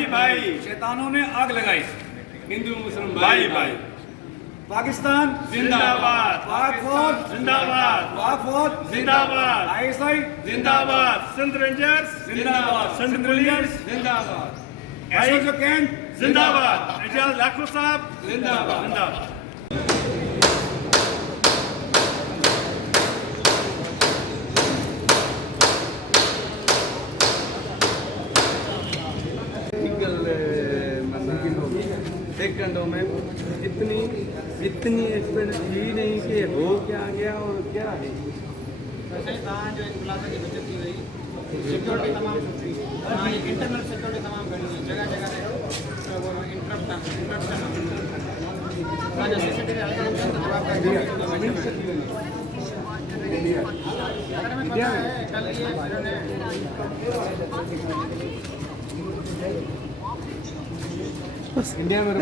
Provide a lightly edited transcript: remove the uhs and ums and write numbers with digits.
भाई भाई, शैतानों ने आग लगाई। हिंदू मुस्लिम भाई भाई। पाकिस्तान जिंदाबाद, पाक फौज जिंदाबाद, पाक फौज जिंदाबाद, आईएसआई जिंदाबाद, सिंध रेंजर्स जिंदाबाद, सिंध पुलिस जिंदाबाद, भाई एसओजी कैंट जिंदाबाद, एजाज लाखो साहब जिंदाबाद। जिंदाबाद। सेकंडों में इतनी एक्सपेंस थी नहीं कि हो क्या गया और क्या है। वैसे कहाँ जो एक प्लाजा की बचत की गई, सिक्योरिटी तमाम हाँ इंटरनल सिक्योरिटी तमाम करनी है, जगह जगह वो इंटरप्शन हाँ जो सीसीटीवी अगर हमें पता है कल ये इंडिया में